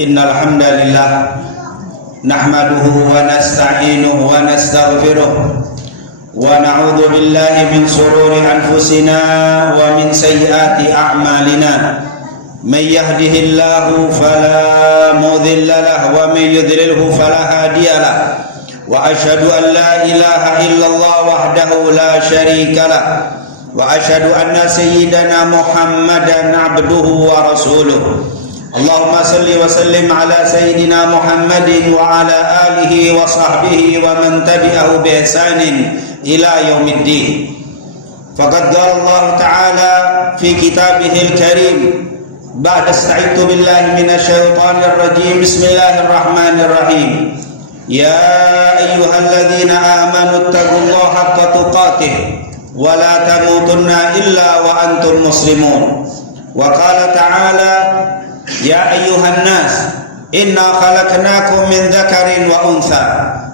Innal hamdalillah nahmaduhu wa nasta'inuhu wa nastaghfiruh wa na'udzu billahi min shururi anfusina wa min sayyiati a'malina. May yahdihillahu fala mudilla lahu wa may yudlilhu fala hadiya lahu. Wa asyhadu an la ilaha illallah wahdahu la syarika lahu wa asyhadu anna sayyidana Muhammadan abduhu wa rasuluh. Allahumma salli wa sallim ala sayyidina Muhammadin wa ala alihi wa sahbihi wa man tabi'ahu bi ihsanin ila yaumiddin. Faqad qala Allah ta'ala fi kitabihil karim ba'da ista'idtu billahi minasy syaithanir rajim. Bismillahirrahmanirrahim. Ya ayyuhalladzina amanu taqullaha haqqa tuqatih wa la tamutunna illa wa antum muslimun. Wa qala ta'ala Ya ayyuhan nas inna khalaqnakum min dzakarin wa untha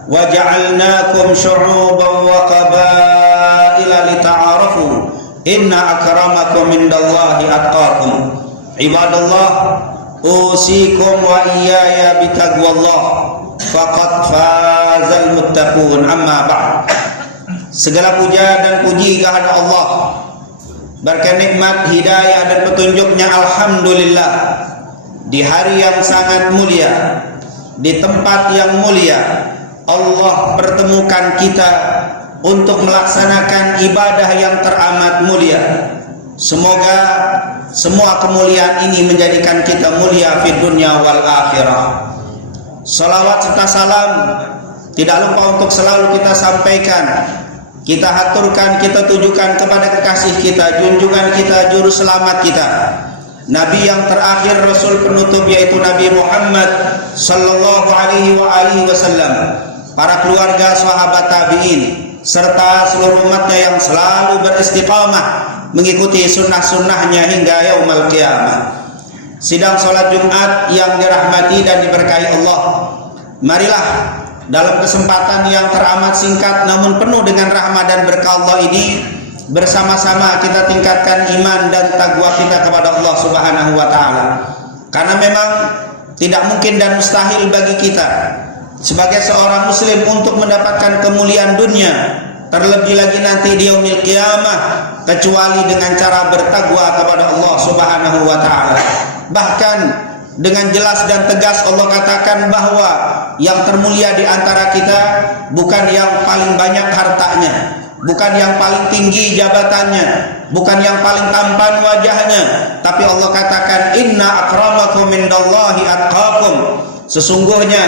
wa ja'alnakum syu'uban wa qabaila lita'arafu inna akramakum indallahi atqakum. Ibadallah, usikum wa iyaya bitaqwallah faqad fazal muttaqun. Amma ba'd. Segala puja dan puji kehadirat Allah, berkat nikmat hidayah dan petunjuknya, alhamdulillah, di hari yang sangat mulia, di tempat yang mulia, Allah pertemukan kita untuk melaksanakan ibadah yang teramat mulia. Semoga semua kemuliaan ini menjadikan kita mulia fid dunya wal akhirah. Salawat serta salam tidak lupa untuk selalu kita sampaikan, kita haturkan, kita tujukan kepada kekasih kita, junjungan kita, juru selamat kita, Nabi yang terakhir, Rasul penutup, yaitu Nabi Muhammad sallallahu alaihi wasallam, para keluarga, sahabat tabi'in, serta seluruh umatnya yang selalu beristiqamah mengikuti sunnah-sunnahnya hingga yaumul qiyamah. Sidang salat Jumat yang dirahmati dan diberkahi Allah, marilah dalam kesempatan yang teramat singkat namun penuh dengan rahmat dan berkah Allah ini, bersama-sama kita tingkatkan iman dan takwa kita kepada Allah Subhanahu wa taala. Karena memang tidak mungkin dan mustahil bagi kita sebagai seorang muslim untuk mendapatkan kemuliaan dunia, terlebih lagi nanti di yaumil qiyamah, kecuali dengan cara bertakwa kepada Allah Subhanahu wa taala. Bahkan dengan jelas dan tegas Allah katakan bahwa yang termulia di antara kita bukan yang paling banyak hartanya, bukan yang paling tinggi jabatannya, bukan yang paling tampan wajahnya, tapi Allah katakan inna akramakum indallahi atqakum. Sesungguhnya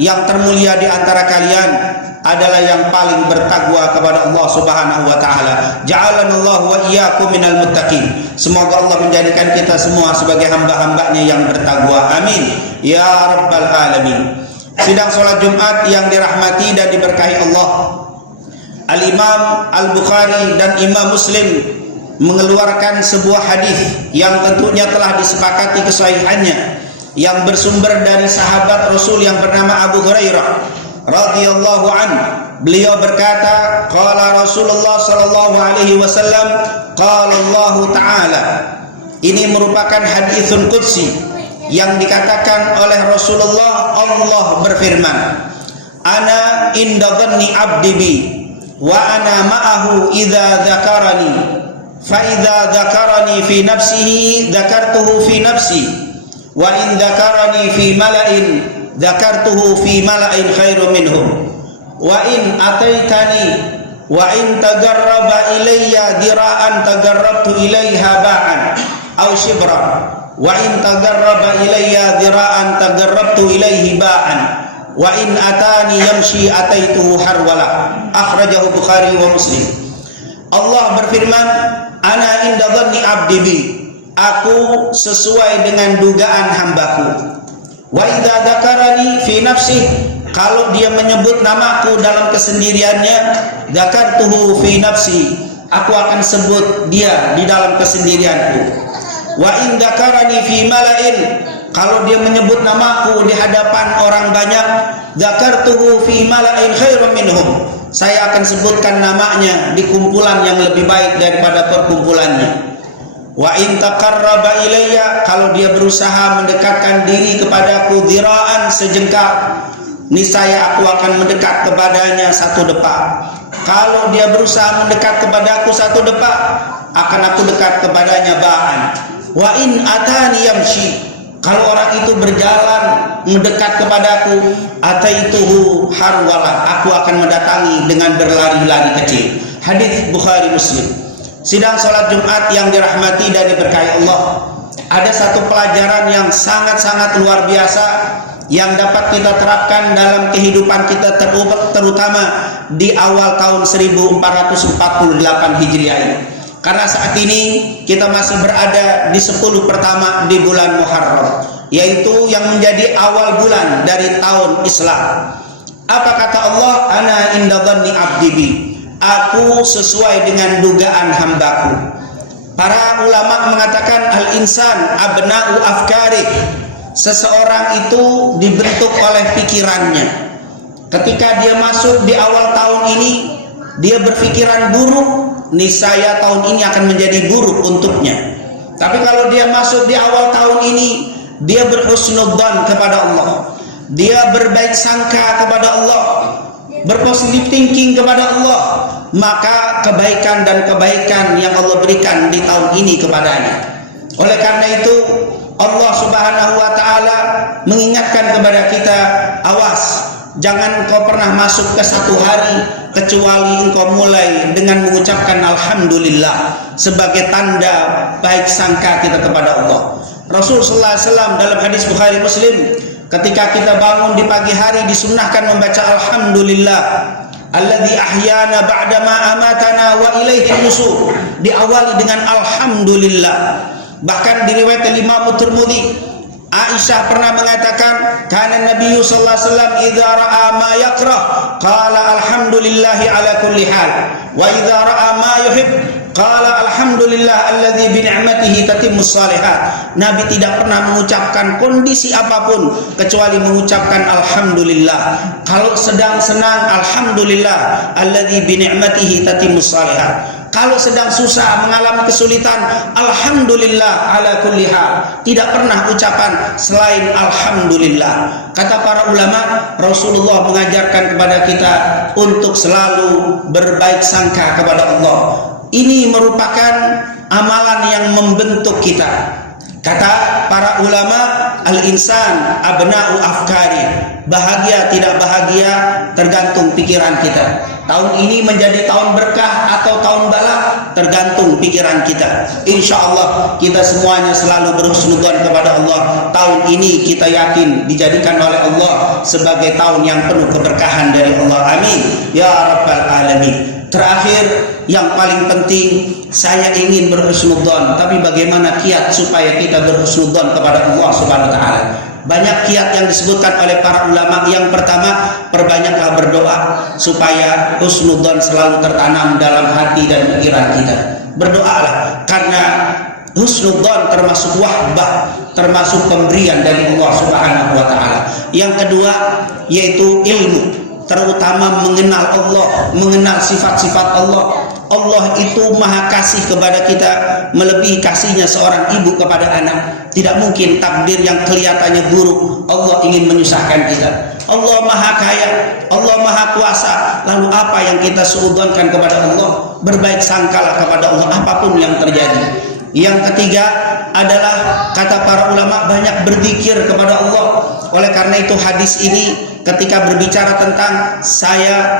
yang termulia di antara kalian adalah yang paling bertakwa kepada Allah Subhanahu wa taala. Ja'alanallahu wa iyyakum minal muttaqin. Semoga Allah menjadikan kita semua sebagai hamba-hambanya yang bertakwa. Amin ya rabbal alamin. Sidang salat Jumat yang dirahmati dan diberkahi Allah, Al-Imam Al-Bukhari dan Imam Muslim mengeluarkan sebuah hadis yang tentunya telah disepakati kesahihannya, yang bersumber dari sahabat Rasul yang bernama Abu Hurairah radhiyallahu anhu. Beliau berkata, qala Rasulullah sallallahu alaihi wasallam, qala Allah taala. Ini merupakan haditsun qudsi yang dikatakan oleh Rasulullah. Allah berfirman, ana inda dhanni abdi bi wa ana ma'ahu idza dzakarani fa idza dzakarani fi nafsihi dzakartuhu fi nafsi wa in dzakarani fi mala'in dzakartuhu fi mala'in khairum minhum wa in ataitani wa in tagarraba ilayya dira'an tagarrabtu ilayha ba'an aw shibra wa in tagarraba ilayya dira'an tagarrabtu ilayhi ba'an wa in atani yamshi ataituhu harwala. Akhrajahu Bukhari wa Muslim. Allah berfirman, ana inda dhanni abdi bi, aku sesuai dengan dugaan hambaku. Wa idza dzakarani fi nafsi, kalau dia menyebut namaku dalam kesendiriannya, dzakartuhu fi nafsi, aku akan sebut dia di dalam kesendirianku. Wa in dzakarani fi mala'in, kalau dia menyebut namaku di hadapan orang banyak, dzakartuhu fi mala'in khairum minhum, saya akan sebutkan namanya di kumpulan yang lebih baik daripada perkumpulannya. Wa in taqarraba ilayya, kalau dia berusaha mendekatkan diri kepadaku dzira'an sejengkal, niscaya aku akan mendekat kepadanya satu depak. Kalau dia berusaha mendekat kepadaku satu depak, akan aku dekat kepadanya ba'an. Wa in atani yamshi, kalau orang itu berjalan mendekat kepadaku, ataituhu harwala, aku akan mendatangi dengan berlari-lari kecil. Hadis Bukhari Muslim. Sidang salat Jumat yang dirahmati dan diberkahi Allah, ada satu pelajaran yang sangat-sangat luar biasa yang dapat kita terapkan dalam kehidupan kita, terutama di awal tahun 1448 Hijriah ini. Karena saat ini kita masih berada di 10 pertama di bulan Muharram, yaitu yang menjadi awal bulan dari tahun Islam. Apa kata Allah? Ana inda dhanni abdi bi, aku sesuai dengan dugaan hambaku. Para ulama mengatakan al-insan abna'u afkari, seseorang itu dibentuk oleh pikirannya. Ketika dia masuk di awal tahun ini, dia berpikiran buruk, niscaya tahun ini akan menjadi buruk untuknya. Tapi kalau dia masuk di awal tahun ini, dia berhusnudzan kepada Allah, dia berbaik sangka kepada Allah, berpositif thinking kepada Allah, maka kebaikan dan kebaikan yang Allah berikan di tahun ini kepadanya. Oleh karena itu Allah Subhanahu wa ta'ala mengingatkan kepada kita, awas, jangan kau pernah masuk ke satu hari kecuali engkau mulai dengan mengucapkan alhamdulillah sebagai tanda baik sangka kita kepada Allah. Rasul sallallahu alaihi wasallam dalam hadis Bukhari Muslim, ketika kita bangun di pagi hari disunnahkan membaca alhamdulillah alladzi ahyana ba'da ma amatana wa ilaihi nusur, diawali dengan alhamdulillah. Bahkan diriwayatkan Imam Tirmidzi, Aisyah pernah mengatakan, kana Nabi sallallahu alaihi wasallam idza ra'a ma yakrah qala alhamdulillahi ala kulli hal, wa idza ra'a ma yuhib qala alhamdulillah alladzi bi ni'matihi tatimmus shalihat. Nabi tidak pernah mengucapkan kondisi apapun kecuali mengucapkan alhamdulillah. Kalau sedang senang, alhamdulillah alladzi bi ni'matihi tatimmus shalihat. Kalau sedang susah, mengalami kesulitan, alhamdulillah ala kulli hal. Tidak pernah ucapan selain alhamdulillah. Kata para ulama, Rasulullah mengajarkan kepada kita untuk selalu berbaik sangka kepada Allah. Ini merupakan amalan yang membentuk kita. Kata para ulama, al-insan abna'u afkari, bahagia tidak bahagia tergantung pikiran kita. Tahun ini menjadi tahun berkah atau tahun bala tergantung pikiran kita. Insya Allah kita semuanya selalu berhusnudzon kepada Allah. Tahun ini kita yakin dijadikan oleh Allah sebagai tahun yang penuh keberkahan dari Allah. Amin ya rabbal alamin. Terakhir, yang paling penting, saya ingin berhusnudzon, tapi bagaimana kiat supaya kita berhusnudzon kepada Allah Subhanahu wa taala? Banyak kiat yang disebutkan oleh para ulama. Yang pertama, perbanyaklah berdoa supaya husnudzon selalu tertanam dalam hati dan pikiran kita. Berdoalah, karena husnudzon termasuk wahbah, termasuk pemberian dari Allah Subhanahu wa taala. Yang kedua yaitu ilmu, terutama mengenal Allah, mengenal sifat-sifat Allah. Allah itu maha kasih kepada kita melebihi kasihnya seorang ibu kepada anak. Tidak mungkin takdir yang kelihatannya buruk Allah ingin menyusahkan kita. Allah maha kaya, Allah maha kuasa. Lalu apa yang kita suudzonkan kepada Allah? Berbaik sangkalah kepada Allah apapun yang terjadi. Yang ketiga adalah, kata para ulama, banyak berzikir kepada Allah. Oleh karena itu hadis ini ketika berbicara tentang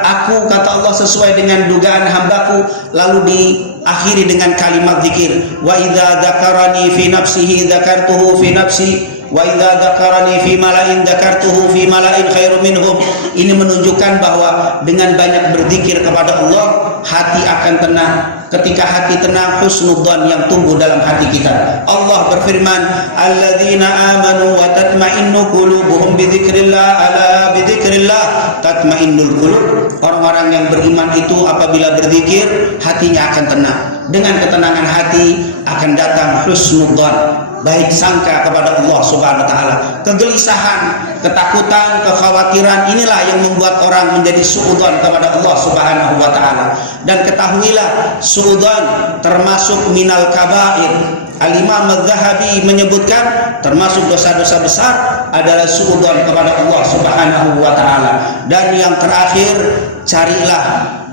aku, kata Allah, sesuai dengan dugaan hambaku, lalu diakhiri dengan kalimat zikir. Wa idza dzakarani fi nafsihi dzakartuhu fi nafsi wa idza dzakarani fi mala'in dzakartuhu fi mala'in khairum minhum. Ini menunjukkan bahwa dengan banyak berzikir kepada Allah, hati akan tenang. Ketika hati tenang, husnudzon yang tumbuh dalam hati kita. Allah berfirman, alladzina amanu wa tatma'innu qulubuhum bi dzikrillah, ala bi dzikrillah tatma'innul qulub. Orang-orang yang beriman itu apabila berzikir, hatinya akan tenang. Dengan ketenangan hati akan datang husnudzon, baik sangka kepada Allah Subhanahu wa taala. Kegelisahan, ketakutan, kekhawatiran, inilah yang membuat orang menjadi suudzon kepada Allah Subhanahu wa taala. Dan ketahuilah, suudzon termasuk minal kabair. Al-Imam Az-Zahabi menyebutkan termasuk dosa-dosa besar adalah suudzon kepada Allah Subhanahu wa taala. Dan yang terakhir, carilah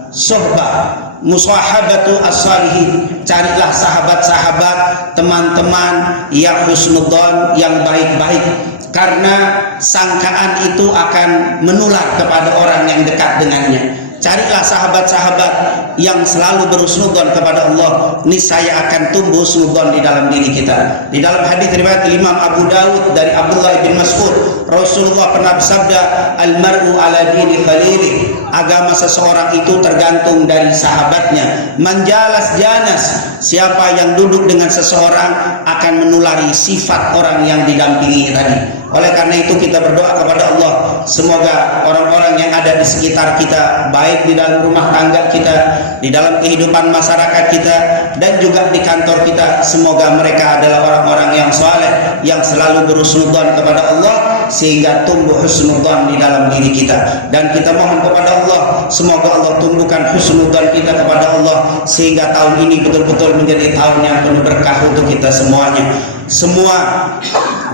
sohbah, musahabatu as-salihin. Carilah sahabat-sahabat, teman-teman yang husnudzon, yang baik-baik. Karena sangkaan itu akan menular kepada orang yang dekat dengannya. Carilah sahabat-sahabat yang selalu berhusnudzon kepada Allah, niscaya akan tumbuh husnudzon di dalam diri kita. Di dalam hadis riwayat Imam Abu Dawud dari Abdullah bin Mas'ud, Rasulullah pernah bersabda, "Al-mar'u ala dini khalili." Agama seseorang itu tergantung dari sahabatnya. Manjalas janas, siapa yang duduk dengan seseorang akan menulari sifat orang yang didampingi tadi. Oleh karena itu kita berdoa kepada Allah, semoga orang-orang yang ada di sekitar kita, baik di dalam rumah tangga kita, di dalam kehidupan masyarakat kita, dan juga di kantor kita, semoga mereka adalah orang-orang yang saleh, yang selalu berhusnudzon kepada Allah, sehingga tumbuh husnudzon di dalam diri kita. Dan kita mohon kepada Allah, semoga Allah tumbuhkan husnudzon kita kepada Allah, sehingga tahun ini betul-betul menjadi tahun yang penuh berkah untuk kita semuanya. Semua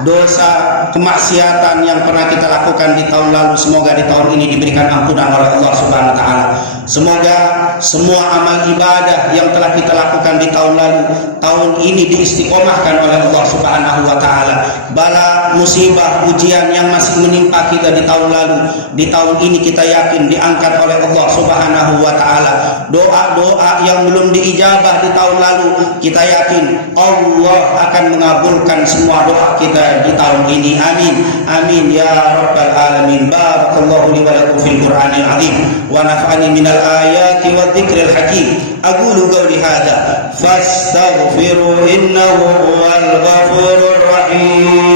dosa kemaksiatan yang pernah kita lakukan di tahun lalu, semoga di tahun ini diberikan ampunan oleh Allah Subhanahu wa taala. Semoga semua amal ibadah yang telah kita lakukan di tahun lalu, tahun ini diistiqomahkan oleh Allah Subhanahu wa taala. Bala, musibah, ujian yang masih menimpa kita di tahun lalu, di tahun ini kita yakin diangkat oleh Allah Subhanahu wa taala. Doa-doa yang belum diijabah di tahun lalu, kita yakin Allah akan mengabulkan semua doa kita di tahun ini. Amin. Amin ya rabbal alamin. Barakallahu li wa lakum fil Qur'anil azim wa nafa'ani minal ayati wa dzikril hakim. Aqulu qawli hadza fastaghfiru innahu huwal ghafurur rahim.